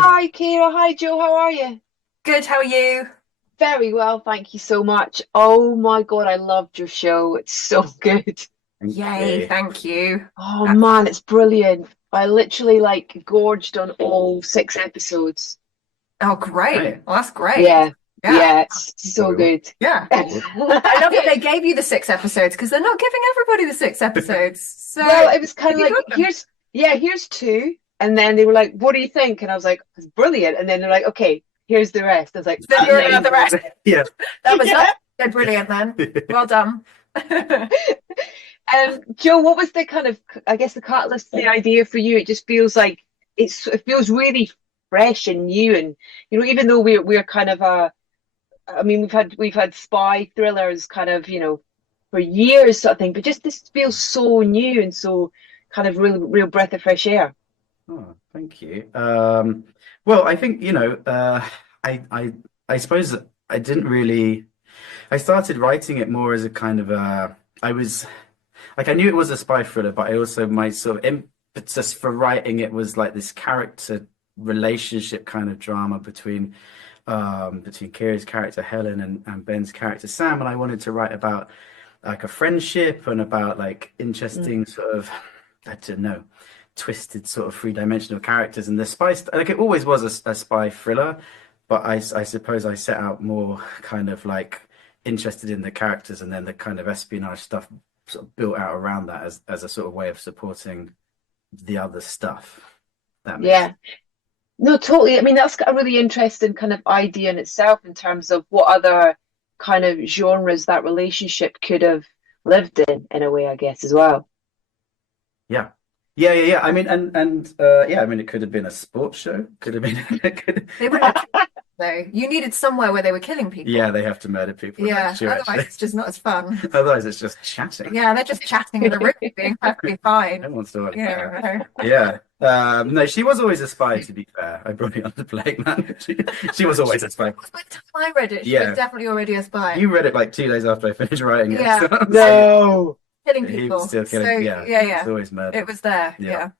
Joe. Hi, Kira. Hi, Joe. How are you? Good, how are you? Very well, thank you so much. Oh my God, I loved your show. It's so good. Thank Yay, you. thank you. Oh That's man, it's brilliant. I literally like gorged on all 6 episodes. oh great. Right. Well, that's great. Yeah, Yeah. yeah, it's so Enjoyable. good. Yeah. I love that they gave you the 6 episodes because they're not giving everybody the 6 episodes. So Well, it was kind if of you like, got them. here's two. And then they were like, what do you think? And I was like, it's brilliant. And then they're like, okay, here's the rest. I was like, So you're the amazing. rest. Yeah. That was not Yeah. so brilliant then. Well done. Joe, what was the kind of, I guess, the catalyst, the idea for you? It just feels like it feels really fresh and new, and even though we're kind of I mean, we've had spy thrillers, kind of, for years, sort of thing, but just this feels so new and so kind of real breath of fresh air. Oh, thank you. Well, I think, I I suppose I didn't really I started writing it more as a kind of I was like I knew it was a spy thriller, but I also my sort of impetus for writing it was like this character relationship kind of drama between Kira's character Helen and Ben's character Sam, and I wanted to write about like a friendship and about like Mm. interesting sort of I don't know twisted sort of three-dimensional characters, and the spy like it always was a spy thriller, but I suppose I set out more kind of like interested in the characters, and then the kind of espionage stuff sort of built out around that as a sort of way of supporting the other stuff. That makes Yeah. No, totally. I mean, that's got a really interesting kind of idea in itself in terms of what other kind of genres that relationship could have lived in a way, I guess, as well. Yeah. Yeah. I mean, yeah, I mean, it could have been a sports show. Could have been. It could, They wouldn't have killed though. You needed somewhere where they were killing yeah, people. they have to murder people. That's Yeah, true, otherwise actually. it's just not as fun. Otherwise, it's just chatting. Yeah, they're just chatting in a room, being perfectly fine. No one's doing that. Yeah, Yeah. No, she was always a spy, to be fair. I brought it on the plate, man. She was she always a spy. was by the time I read it, she was Yeah. definitely already a spy. You read it like 2 days after I finished writing it. Yeah, So and No. killing he was people. still So killing. Yeah. yeah, It's yeah, always murder. it was there. Yeah. Yeah.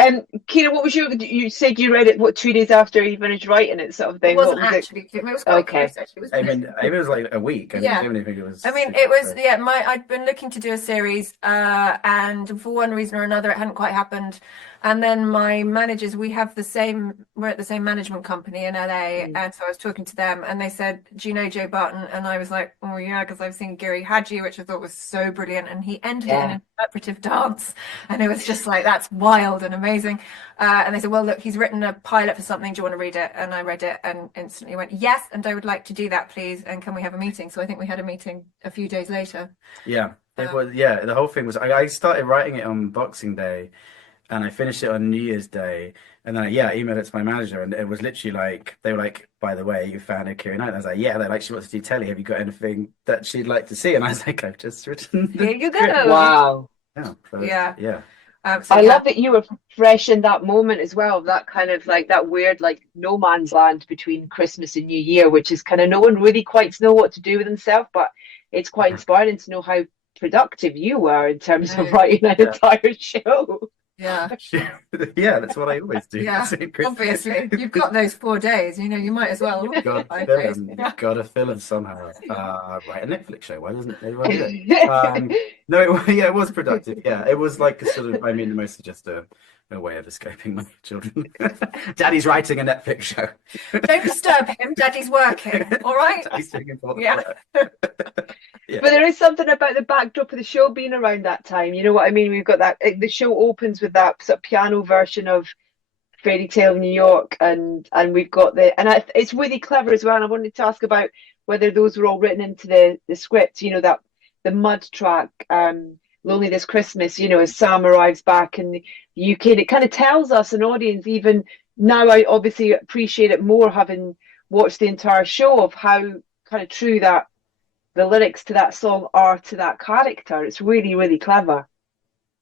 And Kira, what was you said you read it, what, 2 days after you finished writing it, sort of It thing? What wasn't was it? actually, it was quite Okay. close actually, I wasn't it? mean, it was like a week. I Yeah. don't even think it was I mean, super it was, close. yeah, I'd been looking to do a series, and for one reason or another, it hadn't quite happened. And then my managers, we're at the same management company in LA. Mm. And so I was talking to them and they said, do you know Joe Barton? And I was like, oh yeah, because I've seen Giri Hadji, which I thought was so brilliant. And he ended it in Yeah. an interpretive dance. And it was just like, that's wild and amazing. And they said, well, look, he's written a pilot for something. Do you want to read it? And I read it and instantly went, yes. And I would like to do that, please. And can we have a meeting? So I think we had a meeting a few days later. Yeah, it Um, was. Yeah, the whole thing was. I started writing it on Boxing Day, and I finished it on New Year's Day, and then I emailed it to my manager, and it was literally like they were like, "By the way, you found a Keira Knightley." I was like, "Yeah." They're like, "She wants to do telly. Have you got anything that she'd like to see?" And I was like, "I've just written the Here you script." go. Wow. Yeah, Yeah. yeah, So I yeah, love that you were fresh in that moment as well, that kind of like that weird like no man's land between Christmas and New Year, which is kind of no one really quite know what to do with himself, but it's quite inspiring to know how productive you were in terms of no, writing an yeah. entire show. yeah, Yeah, that's what I always do. yeah. So Christmas, Obviously, you've got those 4 days. You might as well. you've got to 5 days. You've Yeah. got to fill them somehow. Write a Netflix show. Why doesn't everyone do it? No, yeah, it was productive. Yeah, it was like a sort of, I mean, mostly just a way of escaping my children. Daddy's writing a Netflix show. Don't disturb him. Daddy's working. All right. Daddy's doing important Yeah. work. Yeah, But there is something about the backdrop of the show being around that time. You know what I mean? We've got that, the show opens with that sort of piano version of Fairy Tale of New York, and we've got it's really clever as well. And I wanted to ask about whether those were all written into the script. That the mud track, Lonely This Christmas. As Sam arrives back in the UK, and it kind of tells us, an audience, even now. I obviously appreciate it more having watched the entire show, of how kind of true that the lyrics to that song are to that character. It's really, really clever.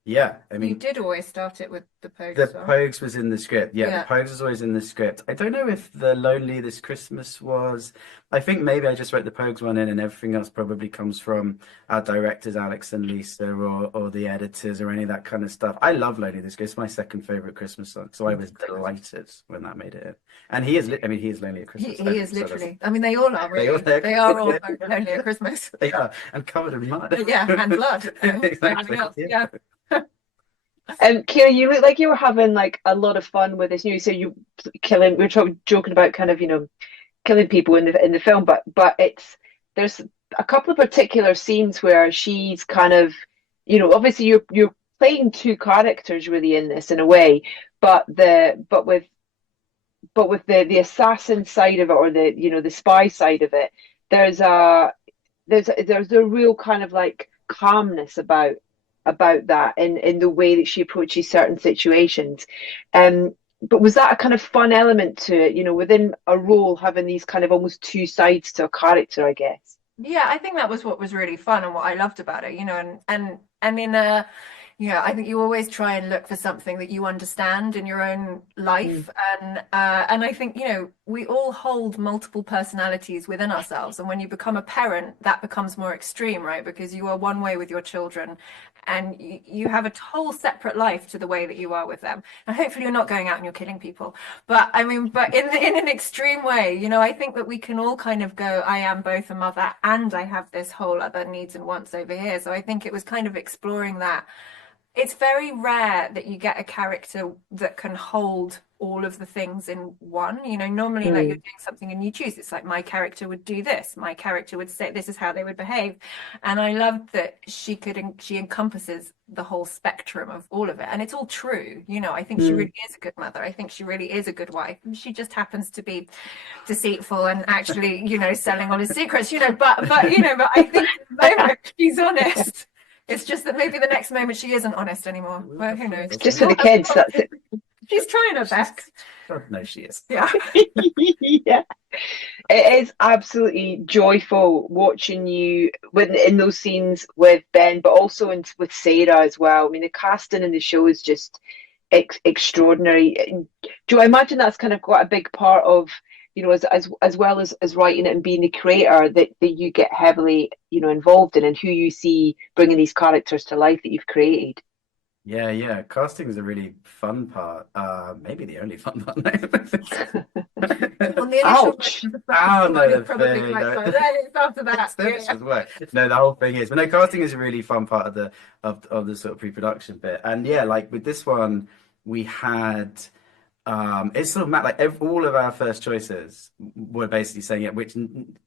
Yeah, I You mean, did always start it with the Pogues the as well. Pogues was in the script. Yeah, the Yeah. Pogues was always in the script. I don't know if the Lonely This Christmas was. I think maybe I just wrote the Pogues one in, and everything else probably comes from our directors, Alex and Lisa, or the editors, or any of that kind of stuff. I love Lonely This Christmas. It's my second favorite Christmas song, so I was delighted when that made it in. And he is, I mean, he is lonely at Christmas. He is literally. I mean, they all are They all, really. They are all lonely at Christmas. they are, and covered in mud. Yeah, and blood. Exactly. Yeah. And Kira, you look like you were having like a lot of fun with this new. So you killing. We were talking, joking about kind of killing people in the film, but there's a couple of particular scenes where she's kind of obviously you're playing two characters really in this in a way, but with the assassin side of it, or the spy side of it, there's a real kind of like calmness about that in the way that she approaches certain situations. But was that a kind of fun element to it, within a role, having these kind of almost two sides to a character, I guess? Yeah, I think that was what was really fun and what I loved about it, and in I think you always try and look for something that you understand in your own life, and I think we all hold multiple personalities within ourselves, and when you become a parent, that becomes more extreme, right? Because you are one way with your children, and you have a whole separate life to the way that you are with them. And hopefully, you're not going out and you're killing people, but I mean, but in an extreme way, I think that we can all kind of go, I am both a mother and I have this whole other needs and wants over here. So I think it was kind of exploring that. It's very rare that you get a character that can hold all of the things in one. Normally, like, you're doing something and you choose. It's like, my character would do this. My character would say this is how they would behave. And I loved that she encompasses the whole spectrum of all of it. And it's all true. I think she really is a good mother. I think she really is a good wife. She just happens to be deceitful and actually, selling all his secrets, but I think the moment she's honest. It's just that maybe the next moment she isn't honest anymore. Well, who knows? Just for the kids, that's it. She's trying her best. God knows she is. Yeah. Yeah. It is absolutely joyful watching you in those scenes with Ben, but also with Sarah as well. I mean, the casting in the show is just extraordinary. Do I imagine that's kind of quite a big part of, as well as writing it and being the creator, that you get heavily, involved in, and who you see bringing these characters to life that you've created? Yeah. Casting is a really fun part. Maybe the only fun part. On the initial Ouch. Oh, no, it's probably thing, quite no. fun. Then it's after that. It's as well. No, the whole thing is, but no, casting is a really fun part of the sort of pre-production bit. And yeah, like with this one, we had it's sort of like all of our first choices were basically saying it, which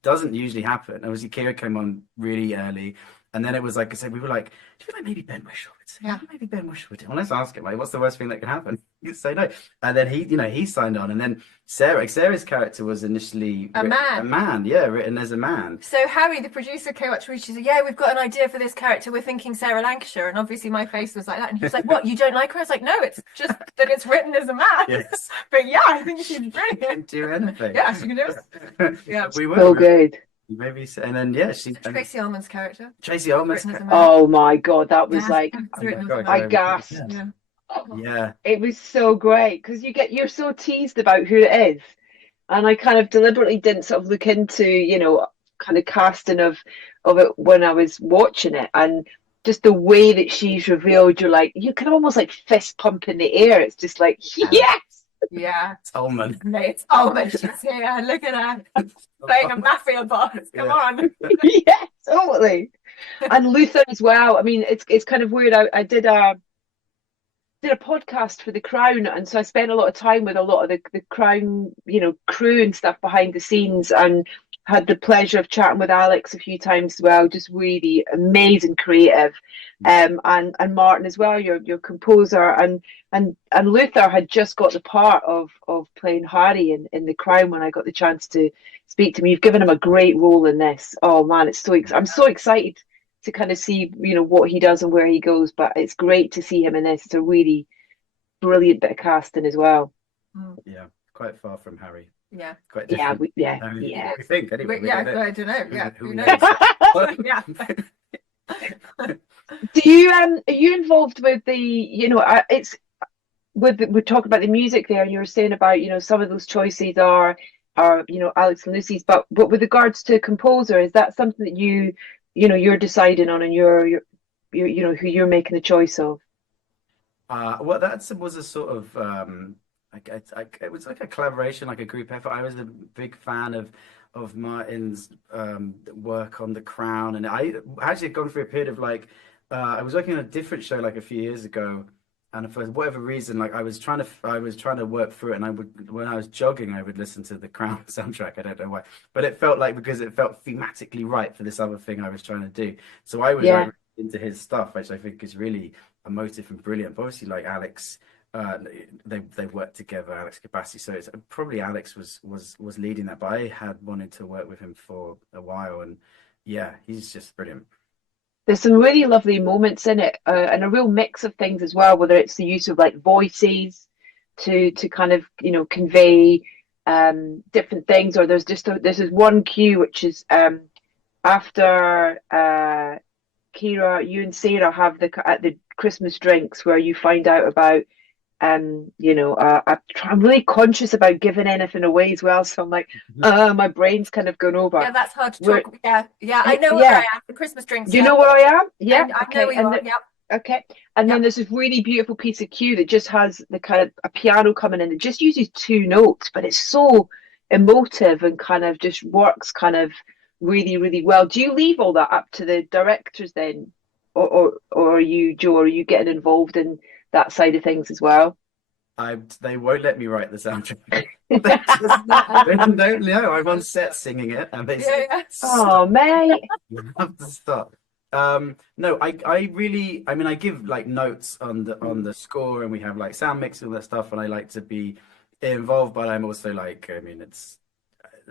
doesn't usually happen. Obviously, Kira came on really early, and then it was like I said, we were like, do you feel like maybe Ben Whishaw would say? Yeah. Maybe Ben Whishaw would do. Well, let's ask him. Like, what's the worst thing that can happen? You say no, and then he signed on, and then Sarah's character was initially A man. written as a man. So Harry, the producer, came up to me. She said, "Yeah, we've got an idea for this character. We're thinking Sarah Lancashire." And obviously, my face was like that. And he was like, "What? You don't like her?" I was like, "No, it's just that it's written as a man." Yes. But yeah, I think she's Can brilliant. do anything. Yeah, she can do it. Yeah. We were. So good. Maybe, and then yeah, Tracy Ullman's character. Tracy Ullman's. Written as a man. Oh my God, that was like, It's written as a God, man. I gasped. Yeah. Yeah. It was so great because you're so teased about who it is, and I kind of deliberately didn't sort of look into kind of casting of it when I was watching it, and just the way that she's revealed, you're like, you can almost like fist pump in the air. It's just like, yes. Yeah. It's Ullman. Mate, it's Almond. She's here. Look at her playing a mafia boss. Come on. Yeah, totally. And Luther as well. I mean, it's kind of weird. I did a podcast for the Crown, and so I spent a lot of time with a lot of the Crown, crew and stuff behind the scenes, and had the pleasure of chatting with Alex a few times as well. Just really amazing creative, and Martin as well, your composer, and Luther had just got the part of playing Harry in the Crown when I got the chance to speak to him. You've given him a great role in this. Oh man, I'm so excited to kind of see what he does and where he goes, but it's great to see him in this. It's a really brilliant bit of casting as well. Yeah, quite far from Harry. Yeah. Quite Yeah, different. yeah. We think anyway. Yeah, I don't know. Yeah, Who who knows? knows? Yeah. Do you are you involved with the, it's we talked about the music there, and you were saying about, some of those choices are Alex and Lucy's, but with regards to composer, is that something that you're deciding on, and who you're making the choice of? Well, that was a sort of it was like a collaboration, like a group effort. I was a big fan of Martin's work on The Crown, and I actually had gone through a period of like I was working on a different show like a few years ago, and for whatever reason, like I was trying to work through it, and I would when I was jogging, I would listen to the Crown soundtrack. I don't know why, but it felt like because it felt thematically right for this other thing I was trying to do. So I was like Yeah. into his stuff, which I think is really emotive and brilliant. But obviously, like Alex, they worked together, Alex Kabassi. So it's probably Alex was leading that, but I had wanted to work with him for a while, and yeah, he's just brilliant. There's some really lovely moments in it, and a real mix of things as well, whether it's the use of like voices to kind of, convey different things, or there's this one cue which is after Kira, you and Sarah have at the Christmas drinks, where you find out about I'm really conscious about giving anything away as well, so I'm like, my brain's kind of gone over. Yeah, that's hard to Where talk. Yeah, yeah, I know where yeah, I am. The Christmas drinks. you Yeah, know where I am? Yeah, I know okay, where you are. Yep, okay, and then yep. there's this really beautiful piece of cue that just has the kind of a piano coming in. It just uses two notes, but it's so emotive and kind of just works kind of really, really well. Do you leave all that up to the directors then, or are you, Joe, are you getting involved in that side of things as well? They won't let me write the soundtrack. They just they don't know. I'm on set singing it, and they Yeah, say, yeah. Oh, "Stop, mate. you have to stop." No, I really, I mean, I give like notes on the score, and we have like sound mix and all that stuff, and I like to be involved, but I'm also like, I mean,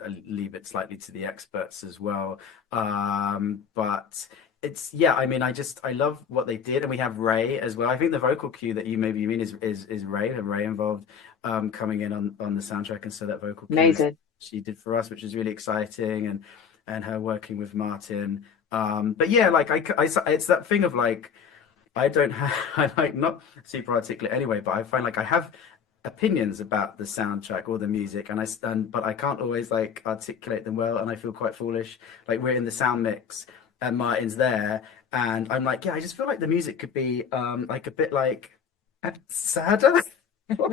I leave it slightly to the experts as well. But it's yeah, I mean, I love what they did, and we have Ray as well. I think the vocal cue that you maybe mean is Ray, and Ray involved coming in on the soundtrack, and so that vocal cue is Amazing. she did for us, which is really exciting, and her working with Martin. But yeah, like it's that thing of like I don't have I like not super articulate anyway, but I find like I have opinions about the soundtrack or the music, and but I can't always like articulate them well, and I feel quite foolish. Like we're in the sound mix, and Martin's there, and I'm like, yeah, I just feel like the music could be like a bit like sadder.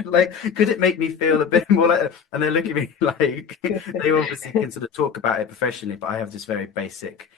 Like, could it make me feel a bit more like? And they're looking at me like they obviously can sort of talk about it professionally, but I have just very basic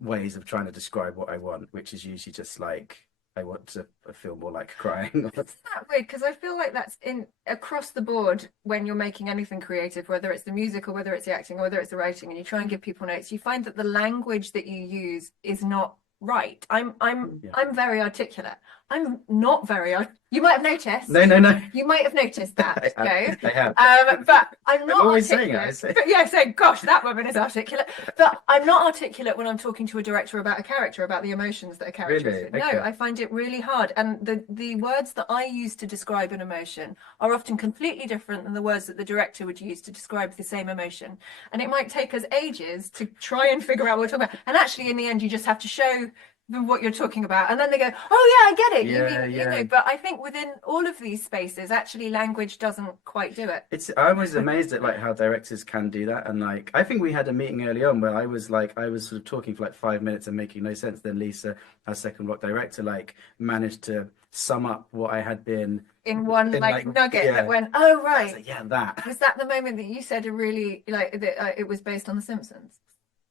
ways of trying to describe what I want, which is usually just like I want to feel more like crying. Isn't that weird? Because I feel like that's in across the board when you're making anything creative, whether it's the music or whether it's the acting or whether it's the writing, and you try and give people notes, you find that the language that you use is not right. Yeah. I'm very articulate. I'm not very. You might have noticed. No. You might have noticed that, Joe. I have. But I'm not always saying articulate. it. But yeah, saying, "Gosh, that woman is articulate." But I'm not articulate when I'm talking to a director about a character, about the emotions that a character Really? is. No, Okay. I find it really hard. And the words that I use to describe an emotion are often completely different than the words that the director would use to describe the same emotion. And it might take us ages to try and figure out what we're talking about. And actually, in the end, you just have to show them what you're talking about, and then they go, "Oh yeah, I get it." Yeah. But I think within all of these spaces, actually, language doesn't quite do it. I was amazed at like how directors can do that, and like I think we had a meeting early on where I was sort of talking for like 5 minutes and making no sense. Then Lisa, our second block director, like managed to sum up what I had been In one in, like like, nugget yeah. that went, "Oh I was right." like, yeah, that. Was that the moment that you said a really like that it was based on The Simpsons?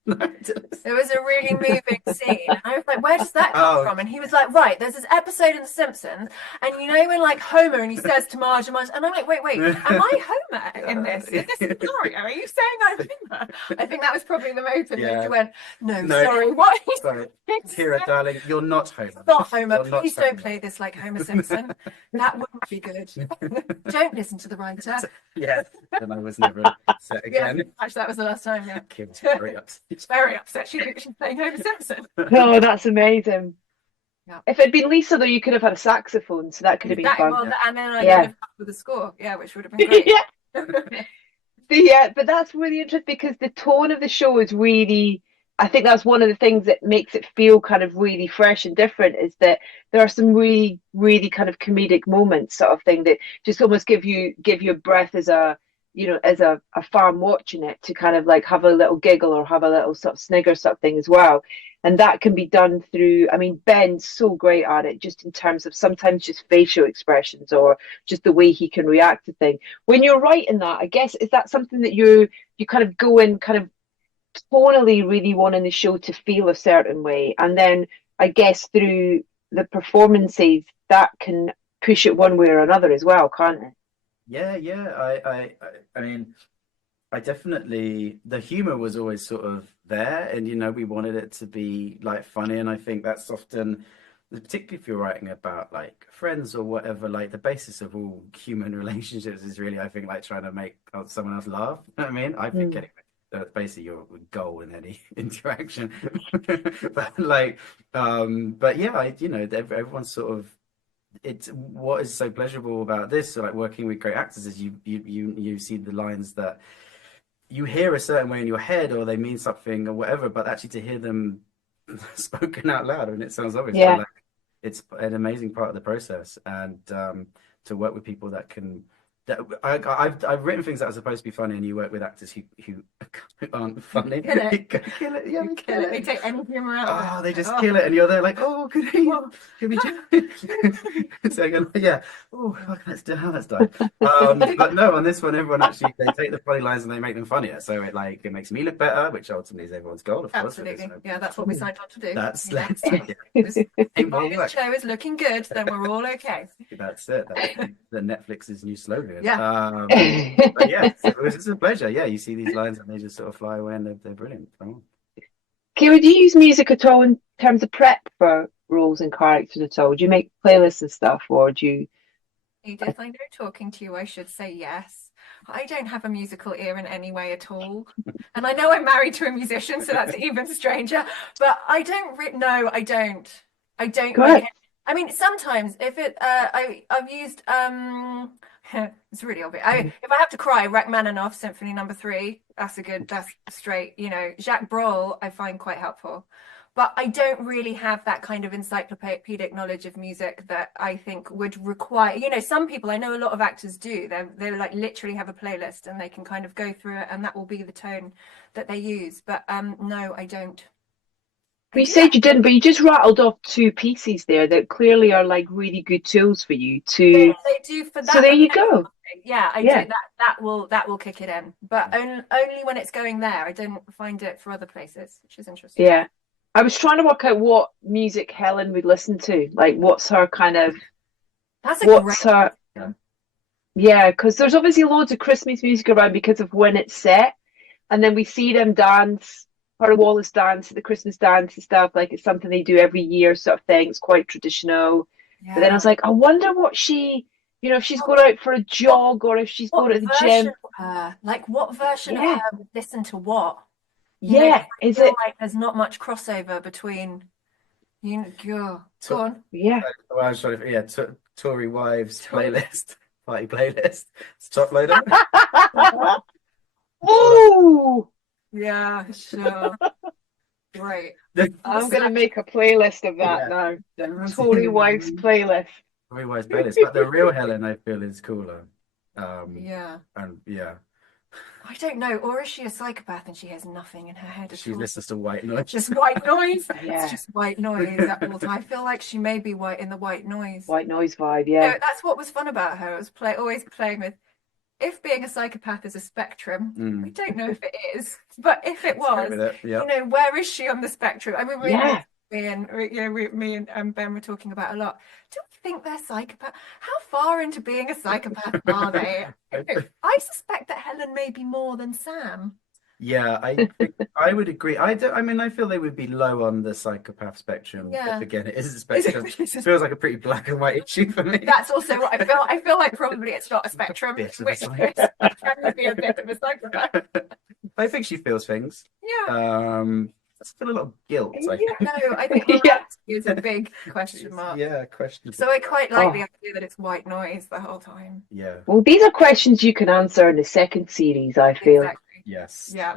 There was a really moving scene. And I was like, where does that come Oh, from? And he was like, right, there's this episode in The Simpsons, and you know when like Homer and he says to Marge and Marge, and I'm like, wait, am I Homer in this? In this scenario? Are you saying I'm Homer? I think that was probably the moment Yeah. Lisa went, no, No. sorry, what? sorry, Kira, darling, you're not Homer. Not Homer. You're not Please don't Homer. play this like Homer Simpson. That wouldn't be good. Don't listen to the writer. Yeah, and I was never set Yeah, again. actually, that was the last time. Yeah, Kim was very upset. she's very upset. She's playing Homer Simpson. No, that's amazing. Yeah. If it'd been Lisa, though, you could have had a saxophone, so that could have been That, fun. well, and then I Yeah. could have come with a score, yeah, which would have been great. Yeah. Yeah, but that's really interesting because the tone of the show is really I think that's one of the things that makes it feel kind of really fresh and different, is that there are some really, really kind of comedic moments, sort of thing, that just almost give you a breath as a, as a fan watching it, to kind of like have a little giggle or have a little sort of snigger sort of thing as well. And that can be done through, I mean, Ben's so great at it, just in terms of sometimes just facial expressions or just the way he can react to things. When you're writing that, I guess, is that something that you kind of go in kind of tonally really wanting the show to feel a certain way, and then I guess through the performances that can push it one way or another as well, can't it? Yeah. I mean, I definitely, the humor was always sort of there, and we wanted it to be like funny, and I think that's often, particularly if you're writing about like friends or whatever, like the basis of all human relationships is really, I think, like trying to make someone else laugh. You know what I mean? I think anyway. That's basically your goal in any interaction. But like, but yeah, everyone's sort of, it's what is so pleasurable about this, so like working with great actors, is you see the lines that you hear a certain way in your head, or they mean something or whatever, but actually to hear them spoken out loud, I mean, it sounds obvious, but like it's an amazing part of the process, and to work with people that can. I've written things that are supposed to be funny, and you work with actors who aren't funny. Kill it. Kill it. Yeah, they kill it. They take any humor out of it. Oh, they just kill it, and you're there like, oh, could we so you're like, yeah, oh, let's die. But no, on this one, everyone actually, they take the funny lines and they make them funnier. So it makes me look better, which ultimately is everyone's goal, of course. Absolutely. Yeah, that's what we signed on to do. That's yeah. If the show is looking good, then we're all okay. That's it. That's the Netflix's new slogan. Yeah. But yeah, it's a pleasure. Yeah, you see these lines and they just sort of fly away, and they're brilliant. Kira, do you use music at all in terms of prep for roles and characters at all? Do you make playlists and stuff, or do you? Edith, I know talking to you, I should say yes. I don't have a musical ear in any way at all. And I know I'm married to a musician, so that's even stranger. But I don't. No, I don't. I don't. Really, I mean, sometimes if it, I've used. It's really obvious. If I have to cry, Rachmaninoff Symphony No. 3. That's straight. Jacques Brel, I find quite helpful. But I don't really have that kind of encyclopedic knowledge of music that I think would require. Some people, I know a lot of actors do. They like literally have a playlist and they can kind of go through it, and that will be the tone that they use. But no, I don't. You said you didn't, but you just rattled off 2 pieces there that clearly are like really good tools for you to. Yeah, they do for that. So there you go. Yeah, I do. That will kick it in, but only when it's going there. I don't find it for other places, which is interesting. Yeah, I was trying to work out what music Helen would listen to. Like, what's her kind of? That's a great. Her? Yeah, because there's obviously loads of Christmas music around because of when it's set, and then we see them dance. Her Wallace dance, the Christmas dance and stuff, like it's something they do every year, sort of thing. It's quite traditional. Yeah. But then I was like, I wonder what she, if she's going out for a jog or if she's going to the gym. Like what version of her would listen to what? Is it like there's not much crossover between go on. Yeah. Well, I was trying to, Tory wives playlist, party playlist. It's top loader. Oh. Yeah, sure. Right. I'm going to make a playlist of that now. Tory Wives playlist. Tory Wives playlist. But the real Helen, I feel, is cooler. Yeah. And yeah. I don't know. Or is she a psychopath and she has nothing in her head at she all? listens to white noise. Just white noise. It's just white noise. I feel like she may be in the white noise. White noise vibe, yeah. That's what was fun about her. It was always playing with. If being a psychopath is a spectrum, we don't know if it is, but if it was, where is she on the spectrum? I mean, me and Ben were talking about a lot. Do we think they're psychopaths? How far into being a psychopath are they? I suspect that Helen may be more than Sam. Yeah, I would agree. I feel they would be low on the psychopath spectrum. Yeah. Again, it is a spectrum. It feels like a pretty black and white issue for me. That's also what I feel. I feel like probably it's not a spectrum. Which can be a bit of a psychopath. I think she feels things. Yeah. I feel a lot of guilt. I think morality is a big question mark. Yeah, question. So I quite like the idea that it's white noise the whole time. Yeah. Well, these are questions you can answer in the second series, I feel. Exactly. Yes. Yeah.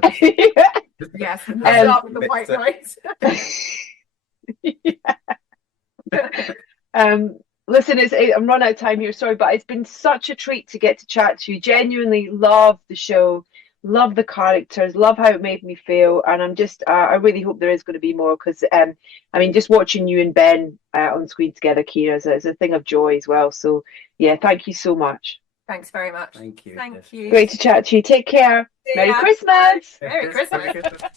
Yes, and start with the Bit, white noise. Listen, I'm running out of time here, sorry, but it's been such a treat to get to chat to you. Genuinely love the show, love the characters, love how it made me feel, and I'm just, I really hope there is going to be more because, I mean, just watching you and Ben on screen together, Keira, is a thing of joy as well. So, yeah, thank you so much. Thanks very much. Thank you. Thank Yes. you. Great to chat to you. Take care. See Merry ya. Christmas. Merry Christmas. Merry Christmas.